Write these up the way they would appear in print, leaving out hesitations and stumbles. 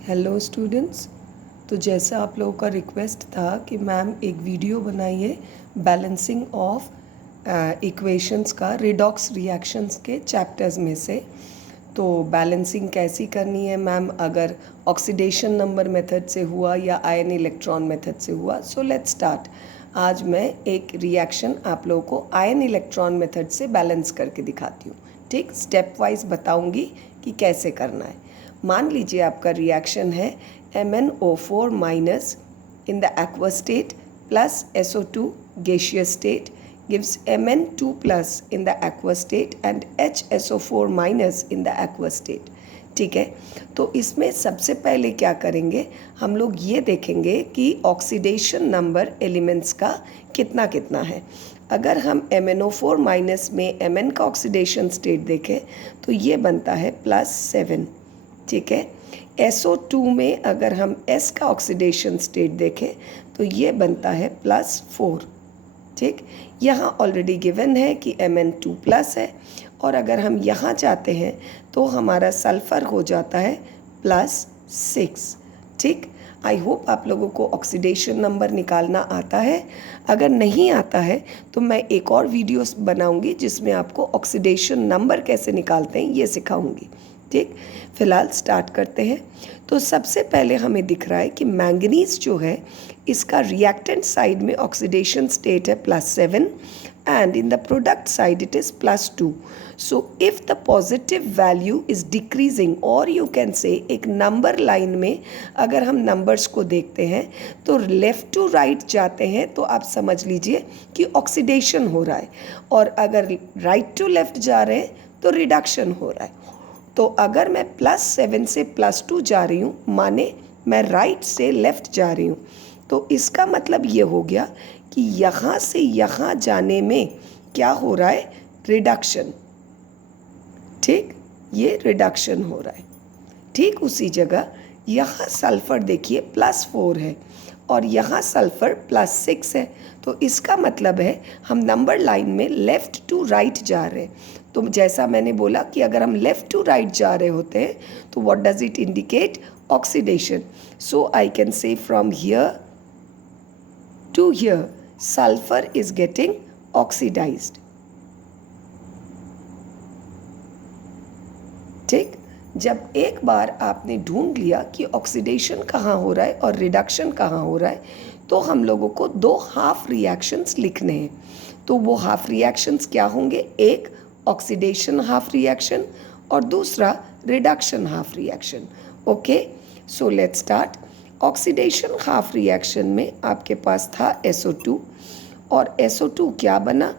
Hello students. तो जैसा आप लोगों का रिक्वेस्ट था कि मैम एक वीडियो बनाइए बैलेंसिंग ऑफ इक्वेशंस का रिडॉक्स रिएक्शंस के चैप्टर्स में से। तो बैलेंसिंग कैसी करनी है मैम, अगर ऑक्सीडेशन नंबर मेथड से हुआ या आयन इलेक्ट्रॉन मेथड से हुआ। So let's start. आज मैं एक रिएक्शन आप लोगों को आयन इलेक्ट्रॉन मेथड से बैलेंस करके दिखाती हूँ। ठीक, स्टेप वाइज बताऊँगी कि कैसे करना है। मान लीजिए आपका रिएक्शन है MnO4 minus in the aqueous state plus SO2 gaseous state gives Mn2 plus in the aqueous state and HSO4 minus in the aqueous state। ठीक है, तो इसमें सबसे पहले क्या करेंगे, हम लोग ये देखेंगे कि ऑक्सीडेशन नंबर एलिमेंट्स का कितना कितना है। अगर हम MnO4 माइनस में Mn का ऑक्सीडेशन स्टेट देखें तो ये बनता है +7। ठीक है, SO2 में अगर हम S का ऑक्सीडेशन स्टेट देखें तो ये बनता है +4। ठीक, यहाँ ऑलरेडी गिवन है कि Mn2 प्लस है, और अगर हम यहाँ जाते हैं तो हमारा सल्फ़र हो जाता है +6। ठीक, आई होप आप लोगों को ऑक्सीडेशन नंबर निकालना आता है। अगर नहीं आता है तो मैं एक और वीडियोस बनाऊंगी जिसमें आपको ऑक्सीडेशन नंबर कैसे निकालते हैं ये सिखाऊंगी। ठीक, फिलहाल स्टार्ट करते हैं। तो सबसे पहले हमें दिख रहा है कि मैंगनीज जो है इसका रिएक्टेंट साइड में ऑक्सीडेशन स्टेट है +7 and in the product side it is +2। so if the positive value is decreasing, or you can say एक नंबर लाइन में अगर हम नंबर्स को देखते हैं तो लेफ़्ट टू राइट जाते हैं तो आप समझ लीजिए कि ऑक्सीडेशन हो रहा है, और अगर राइट टू लेफ़्ट जा रहे हैं तो रिडक्शन हो रहा है। तो अगर मैं +7 से +2 जा रही हूँ, माने मैं राइट से लेफ़्ट जा रही हूँ, तो इसका मतलब ये हो गया कि यहाँ से यहाँ जाने में क्या हो रहा है, रिडक्शन। ठीक, ये रिडक्शन हो रहा है। ठीक उसी जगह यहाँ सल्फ़र देखिए +4 है और यहाँ सल्फ़र +6 है, तो इसका मतलब है हम नंबर लाइन में लेफ़्ट टू राइट जा रहे हैं। तो जैसा मैंने बोला कि अगर हम लेफ़्ट टू राइट जा रहे होते हैं तो what does it indicate, oxidation. So I can say from here to here sulfur is getting oxidized। ठीक, जब एक बार आपने ढूंढ लिया कि ऑक्सीडेशन कहाँ हो रहा है और रिडक्शन कहाँ हो रहा है, तो हम लोगों को दो हाफ रिएक्शंस लिखने हैं। तो वो हाफ रिएक्शंस क्या होंगे, एक ऑक्सीडेशन हाफ रिएक्शन और दूसरा reduction half reaction. Okay, so let's start. Oxidation half reaction में आपके पास था SO2, और SO2 क्या बना,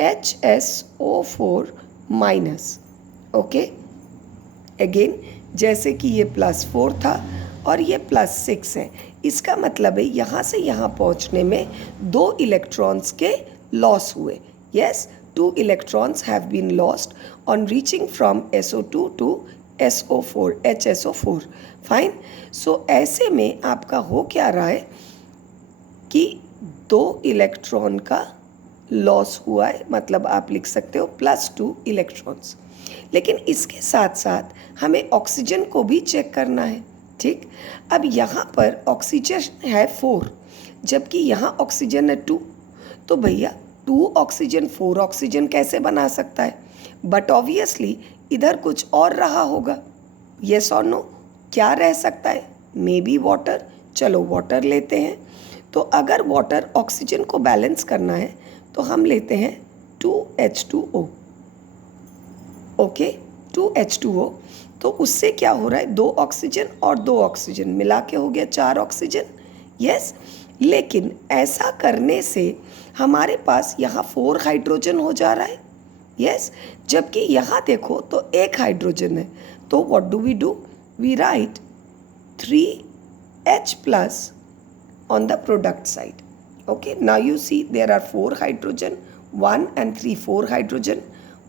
HSO4 माइनस। ओके, अगेन जैसे कि ये +4 था और ये +6 है, इसका मतलब है यहाँ से यहाँ पहुँचने में 2 इलेक्ट्रॉन्स के लॉस हुए। Yes, 2 electrons have been lost on reaching from SO2 to SO4 HSO4। Fine, so ऐसे में आपका हो क्या रहा है कि 2 इलेक्ट्रॉन का लॉस हुआ है, मतलब आप लिख सकते हो +2 इलेक्ट्रॉन्स। लेकिन इसके साथ साथ हमें ऑक्सीजन को भी चेक करना है। ठीक, अब यहाँ पर ऑक्सीजन है 4 जबकि यहाँ ऑक्सीजन है 2, तो भैया 2 ऑक्सीजन 4 ऑक्सीजन कैसे बना सकता है, बट ऑब्वियसली इधर कुछ और रहा होगा। येस और नो, क्या रह सकता है, मे बी वाटर। चलो वाटर लेते हैं। तो अगर वाटर ऑक्सीजन को बैलेंस करना है तो हम लेते हैं 2H2O। Okay, 2H2O। तो उससे क्या हो रहा है, 2 ऑक्सीजन और 2 ऑक्सीजन मिला के हो गया 4 ऑक्सीजन। यस, लेकिन ऐसा करने से हमारे पास यहाँ 4 हाइड्रोजन हो जा रहा है। यस, जबकि यहाँ देखो तो 1 हाइड्रोजन है। तो what do, we write 3H plus on the product side। okay, now you see there are 4 hydrogen, 1 and 3 4 hydrogen,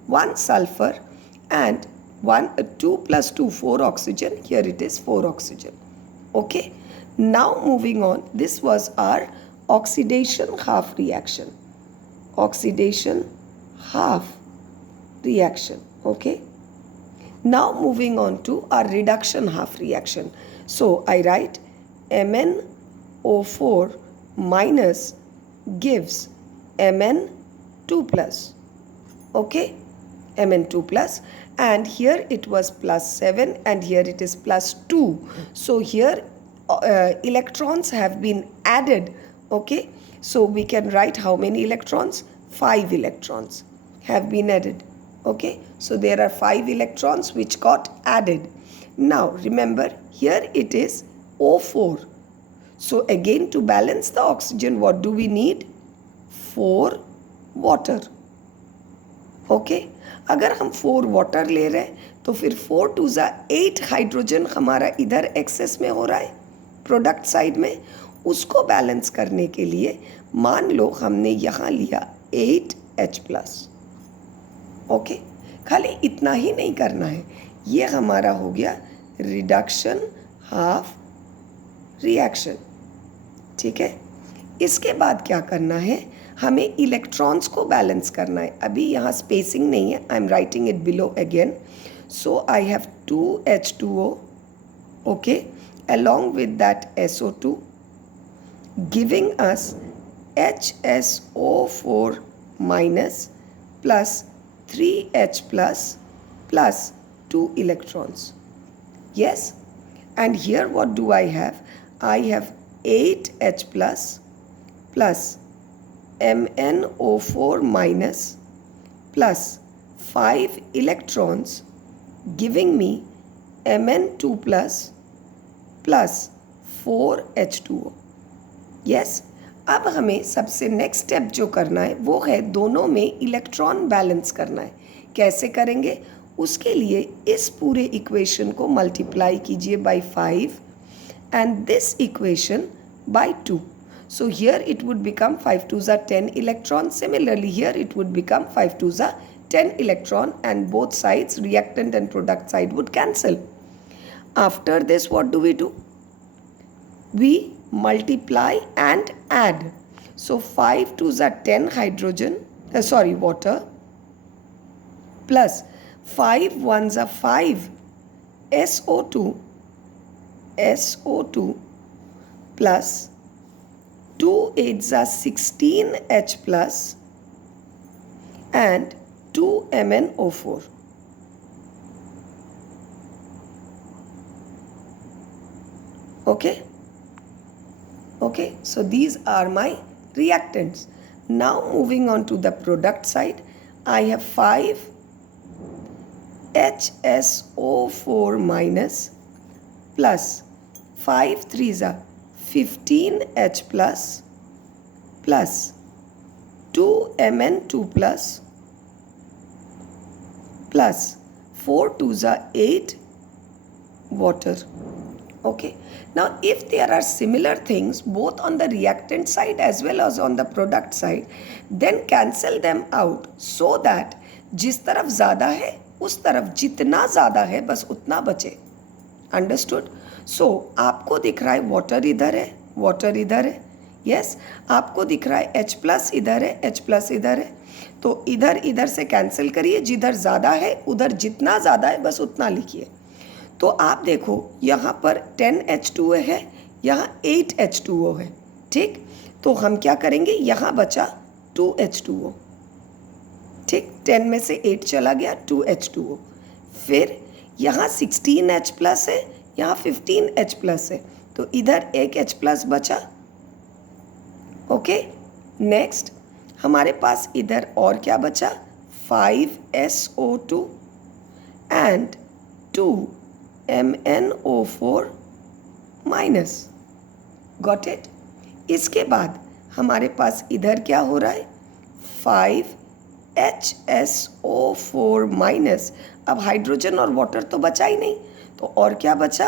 1 sulfur and 2 plus 2 4 oxygen. Here it is 4 oxygen। okay, now moving on, this was our oxidation half reaction, oxidation half reaction। okay, Now moving on to our reduction half reaction. So I write MnO4 minus gives Mn2 plus. Okay, Mn2 plus, and here it was plus 7 and here it is plus 2. So here electrons have been added. Okay, so we can write how many electrons? 5 electrons have been added. Okay, so there are 5 electrons which got added. Now remember, here it is O4. So again, to balance the oxygen, what do we need? 4 water. Okay अगर हम 4 water ले रहे हैं तो फिर 4 to ज़ा 8 hydrogen हमारा इधर एक्सेस में हो रहा है प्रोडक्ट साइड में. उसको बैलेंस करने के लिए मान लो हमने यहाँ लिया 8H प्लस. ओके, खाली इतना ही नहीं करना है, ये हमारा हो गया रिडक्शन हाफ रिएक्शन. ठीक है, इसके बाद क्या करना है, हमें इलेक्ट्रॉन्स को बैलेंस करना है. अभी यहाँ स्पेसिंग नहीं है, I am writing it below again. So I have 2H2O, okay, along with that SO2 giving us HSO4 minus plus 3H plus 2 electrons. Yes, and here what do I have? I have 8H plus MnO4 minus plus 5 electrons giving me Mn2 plus 4H2O. Yes, अब हमें सबसे next step जो करना है वो है दोनों में इलेक्ट्रॉन बैलेंस करना है. कैसे करेंगे? उसके लिए इस पूरे इक्वेशन को मल्टीप्लाई कीजिए by 5 and this equation by 2. So here it would become 5 2s are 10 electrons. Similarly here it would become 5 2s are 10 electron and both sides, reactant and product side, would cancel. After this what do? We multiply and add. So 5 2s are 10 hydrogen, water, plus 5 1s are 5 SO2 plus 2 8s are 16H plus and 2 MnO4. Okay, so these are my reactants. Now moving on to the product side, I have 5 HSO4 minus plus 5 3s are 15H plus 2 Mn2 plus 4 2s are 8 water. Okay, now if there are similar things both on the reactant side as well as on the product side, then cancel them out so that जिस तरफ ज़्यादा है उस तरफ जितना ज़्यादा है बस उतना बचे. अंडरस्टूड? सो आपको दिख रहा है वाटर इधर है, वाटर इधर है. यस, आपको दिख रहा है H प्लस इधर है, H प्लस इधर है. तो इधर से कैंसिल करिए, जिधर ज़्यादा है उधर जितना ज़्यादा है बस उतना लिखिए. तो आप देखो यहाँ पर 10H2O है, यहाँ 8H2O है. ठीक, तो हम क्या करेंगे, यहाँ बचा 2H2O. ठीक, 10 में से 8 चला गया, 2H2O. फिर यहाँ 16H प्लस है, यहाँ 15H प्लस है, तो इधर एक H प्लस बचा. ओके, नेक्स्ट हमारे पास इधर और क्या बचा, 5SO2 and 2 MnO4 minus. Got it? इसके बाद हमारे पास इधर क्या हो रहा है, 5HSO4 माइनस. अब हाइड्रोजन और वाटर तो बचा ही नहीं, तो और क्या बचा,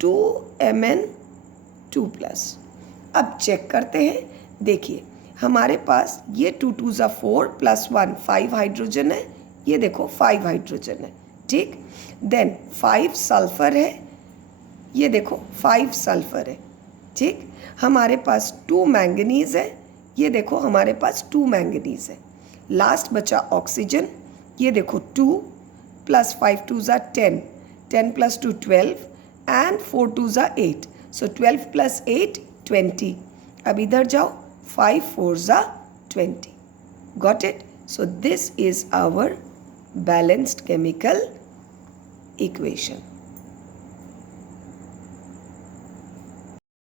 2 Mn2 प्लस. अब चेक करते हैं. देखिए हमारे पास ये 2 2s are 4 प्लस 1 5 हाइड्रोजन है, ये देखो 5 हाइड्रोजन है. ठीक, देन 5 सल्फर है, ये देखो 5 सल्फर है. ठीक, हमारे पास 2 मैंगनीज है, ये देखो हमारे पास 2 मैंगनीज है. लास्ट बचा ऑक्सीजन, ये देखो 2 plus 5 2s are 10, 10 plus 2 12 and 4 2s are 8. So 12 plus 8 20. अब इधर जाओ, 5 4s are 20. Got it? So this is our balanced chemical equation.